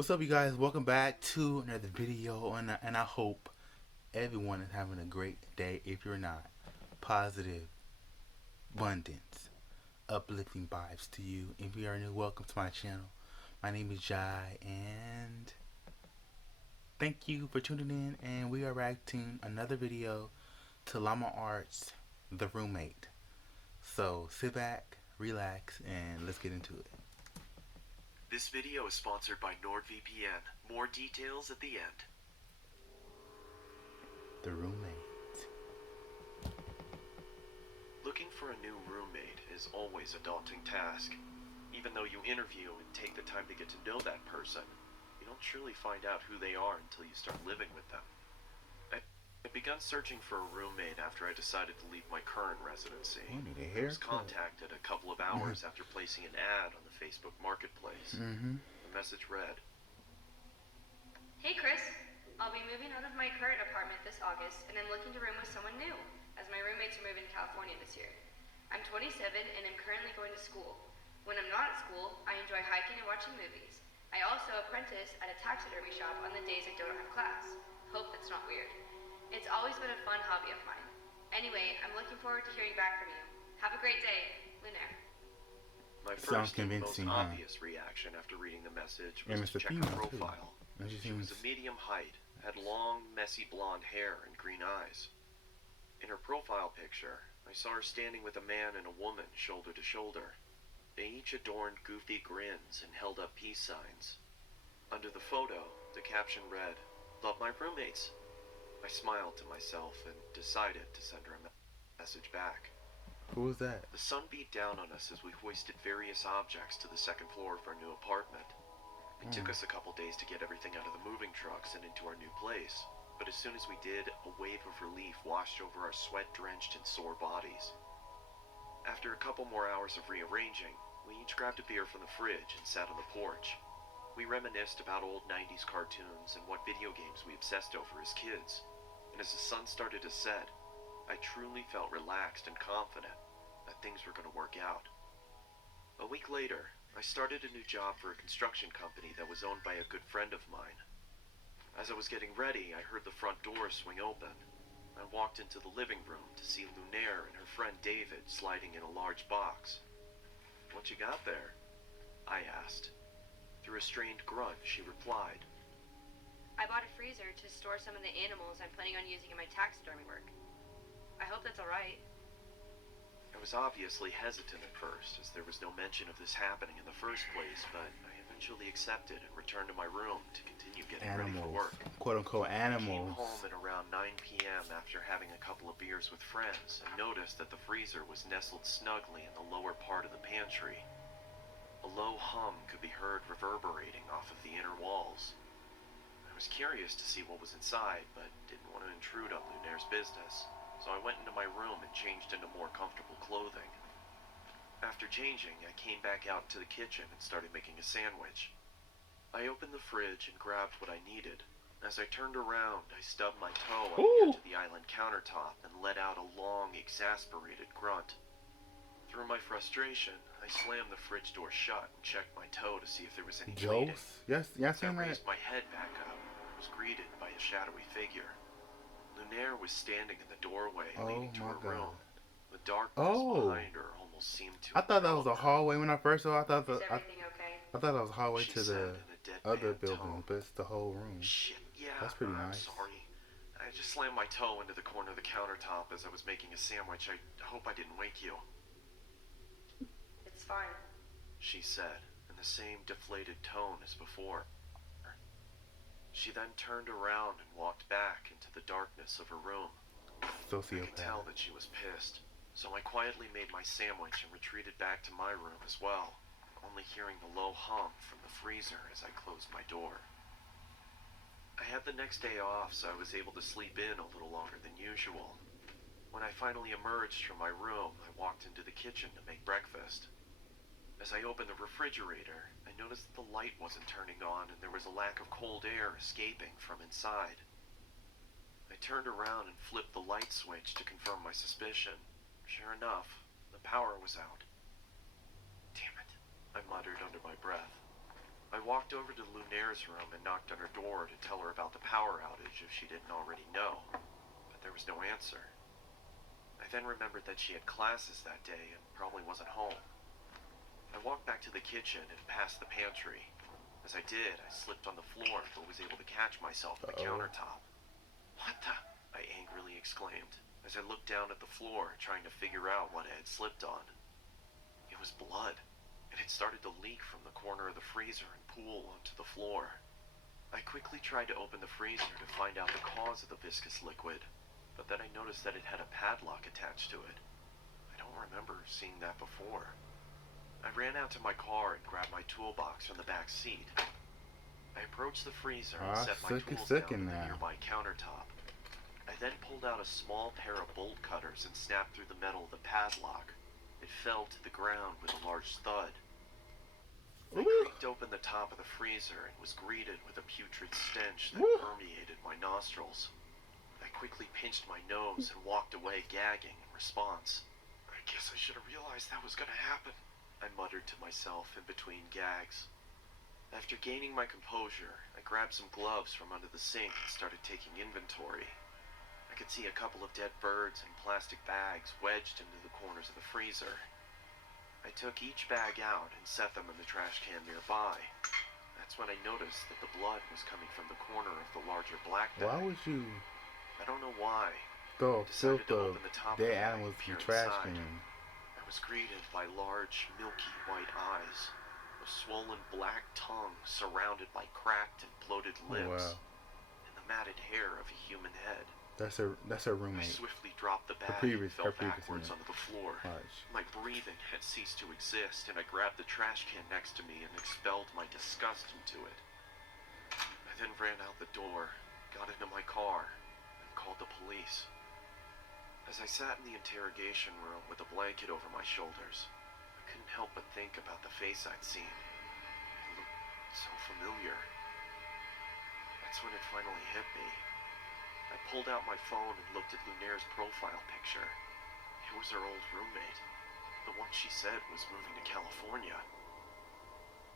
What's up, you guys? Welcome back to another video, and I hope everyone is having a great day. If you're not, positive, abundance, uplifting vibes to you. If you are new, welcome to my channel. My name is Jai, and thank you for tuning in. And we are reacting another video to Llama Art's The Roommate. So sit back, relax, and let's get into it. This video is sponsored by NordVPN. More details at the end. The Roommate. Looking for a new roommate is always a daunting task. Even though you interview and take the time to get to know that person, you don't truly find out who they are until you start living with them. I begun searching for a roommate after I decided to leave my current residency. I was contacted a couple of hours after placing an ad on the Facebook Marketplace. The message read, "Hey Chris, I'll be moving out of my current apartment this August and I'm looking to room with someone new, as my roommates are moving to California this year. I'm 27 and I'm currently going to school. When I'm not at school, I enjoy hiking and watching movies. I also apprentice at a taxidermy shop on the days I don't have class. Hope that's not weird. It's always been a fun hobby of mine. Anyway, I'm looking forward to hearing back from you. Have a great day, Lunaire." My first and most obvious reaction after reading the message was to check her profile. She was a medium height, had long, messy blonde hair and green eyes. In her profile picture, I saw her standing with a man and a woman shoulder to shoulder. They each adorned goofy grins and held up peace signs. Under the photo, the caption read, "Love my roommates." I smiled to myself and decided to send her a message back. Who was that? The sun beat down on us as we hoisted various objects to the second floor of our new apartment. It took us a couple days to get everything out of the moving trucks and into our new place, but as soon as we did, a wave of relief washed over our sweat-drenched and sore bodies. After a couple more hours of rearranging, we each grabbed a beer from the fridge and sat on the porch. We reminisced about old 90s cartoons and what video games we obsessed over as kids, and as the sun started to set, I truly felt relaxed and confident that things were going to work out. A week later, I started a new job for a construction company that was owned by a good friend of mine. As I was getting ready, I heard the front door swing open. I walked into the living room to see Lunaire and her friend David sliding in a large box. "What you got there?" I asked. Through a strained grunt, she replied, "I bought a freezer to store some of the animals I'm planning on using in my taxidermy work. I hope that's alright." I was obviously hesitant at first, as there was no mention of this happening in the first place, but I eventually accepted and returned to my room to continue getting ready for work. Quote-unquote animals. I came home at around 9 p.m. after having a couple of beers with friends and noticed that the freezer was nestled snugly in the lower part of the pantry. A low hum could be heard reverberating off of the inner walls. I was curious to see what was inside, but didn't want to intrude on Lunaire's business, so I went into my room and changed into more comfortable clothing. After changing, I came back out to the kitchen and started making a sandwich. I opened the fridge and grabbed what I needed. As I turned around, I stubbed my toe onto the island countertop and let out a long, exasperated grunt. Through my frustration, I slammed the fridge door shut and checked my toe to see if there was any bleeding. Yes, As I raised my head back up, I was greeted by a shadowy figure. Lunaire was standing in the doorway leading to her room. The darkness behind her almost seemed to. I thought that was a hallway when I first saw it. "Is everything okay?" I thought that was a hallway to the other building, but it's the whole room. "Shit, yeah, that's pretty nice. I'm sorry. I just slammed my toe into the corner of the countertop as I was making a sandwich. I hope I didn't wake you." "It's fine," she said, in the same deflated tone as before. She then turned around and walked back into the darkness of her room. I could tell that she was pissed, so I quietly made my sandwich and retreated back to my room as well, only hearing the low hum from the freezer as I closed my door. I had the next day off, so I was able to sleep in a little longer than usual. When I finally emerged from my room, I walked into the kitchen to make breakfast. As I opened the refrigerator, I noticed that the light wasn't turning on and there was a lack of cold air escaping from inside. I turned around and flipped the light switch to confirm my suspicion. Sure enough, the power was out. "Damn it," I muttered under my breath. I walked over to Lunaire's room and knocked on her door to tell her about the power outage if she didn't already know, but there was no answer. I then remembered that she had classes that day and probably wasn't home. I walked back to the kitchen and past the pantry. As I did, I slipped on the floor but was able to catch myself on the countertop. What the? I angrily exclaimed as I looked down at the floor trying to figure out what I had slipped on. It was blood. It had started to leak from the corner of the freezer and pool onto the floor. I quickly tried to open the freezer to find out the cause of the viscous liquid, but then I noticed that it had a padlock attached to it. I don't remember seeing that before. I ran out to my car and grabbed my toolbox from the back seat. I approached the freezer and set my tools down on the nearby countertop. I then pulled out a small pair of bolt cutters and snapped through the metal of the padlock. It fell to the ground with a large thud. I creaked open the top of the freezer and was greeted with a putrid stench that permeated my nostrils. I quickly pinched my nose and walked away gagging in response. I guess I should have realized that was going to happen, I muttered to myself in between gags. After gaining my composure, I grabbed some gloves from under the sink and started taking inventory. I could see a couple of dead birds and plastic bags wedged into the corners of the freezer. I took each bag out and set them in the trash can nearby. That's when I noticed that the blood was coming from the corner of the larger black bag. Why would you I don't know why. throw a filth to of open the top dead of the bag animals and in peer the trash inside. can? I was greeted by large, milky white eyes, a swollen black tongue surrounded by cracked and bloated lips, and the matted hair of a human head. That's her I roommate. swiftly dropped the bag and fell backwards onto the floor. My breathing had ceased to exist, and I grabbed the trash can next to me and expelled my disgust into it. I then ran out the door, got into my car, and called the police. As I sat in the interrogation room with a blanket over my shoulders, I couldn't help but think about the face I'd seen. It looked so familiar. That's when it finally hit me. I pulled out my phone and looked at Lunaire's profile picture. It was her old roommate, the one she said was moving to California.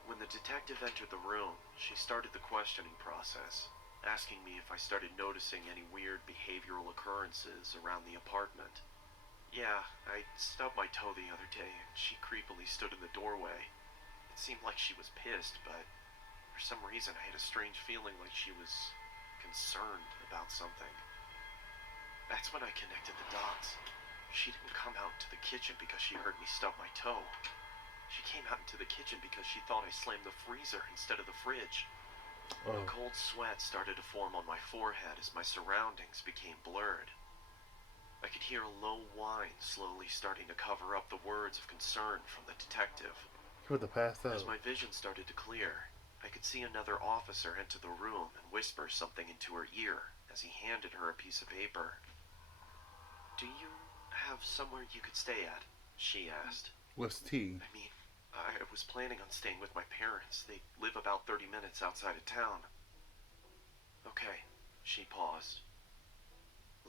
When the detective entered the room, she started the questioning process, asking me if I started noticing any weird behavioral occurrences around the apartment. Yeah, I stubbed my toe the other day and she creepily stood in the doorway. It seemed like she was pissed, but for some reason I had a strange feeling like she was concerned about something. That's when I connected the dots. She didn't come out into the kitchen because she heard me stub my toe. She came out into the kitchen because she thought I slammed the freezer instead of the fridge. A cold sweat started to form on my forehead as my surroundings became blurred. I could hear a low whine slowly starting to cover up the words of concern from the detective. As my vision started to clear, I could see another officer enter the room and whisper something into her ear as he handed her a piece of paper. "Do you have somewhere you could stay at?" she asked. What's tea? I mean, I was planning on staying with my parents. They live about 30 minutes outside of town. Okay, she paused.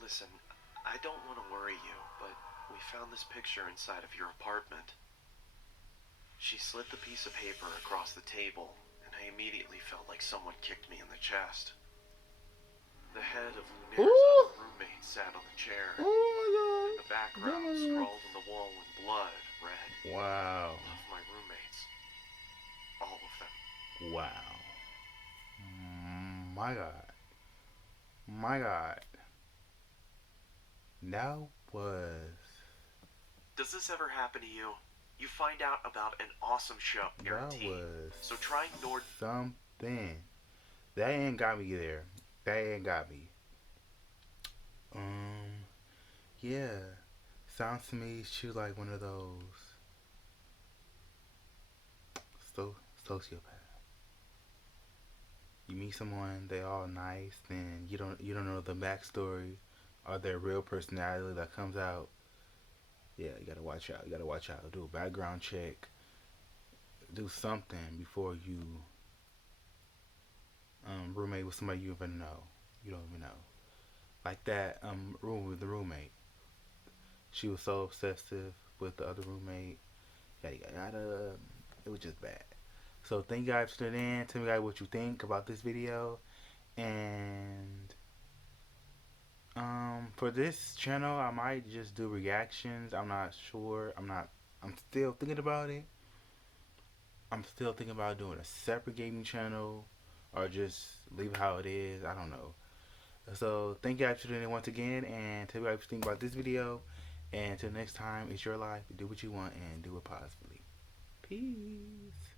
Listen, I don't want to worry you, but we found this picture inside of your apartment. She slid the piece of paper across the table, and I immediately felt like someone kicked me in the chest. The head of Lunaire's other roommate sat on the chair. In the background, scrawled on the wall in blood, read, Wow. "Love my roommates. All of them." Wow. My God. My God. That was... Does this ever happen to you? You find out about an awesome show, guaranteed. That was So try Nord... something. That ain't got me there. That ain't got me. Yeah. Sounds to me she was like one of those sociopath. You meet someone, they all nice, then you don't know the backstory or their real personality that comes out. Yeah, you gotta watch out. You gotta watch out. Do a background check. Do something before you roommate with somebody you even know. You don't even know. Like that room with the roommate. She was so obsessive with the other roommate. Yada yada yada. It was just bad. So thank you guys for tuning in. Tell me guys what you think about this video. And for this channel, I might just do reactions. I'm not sure. I'm still thinking about it. I'm still thinking about doing a separate gaming channel or just leave it how it is. I don't know. So thank you guys for tuning in once again, and tell me what you think about this video. And until next time, it's your life. Do what you want and do it positively. Peace.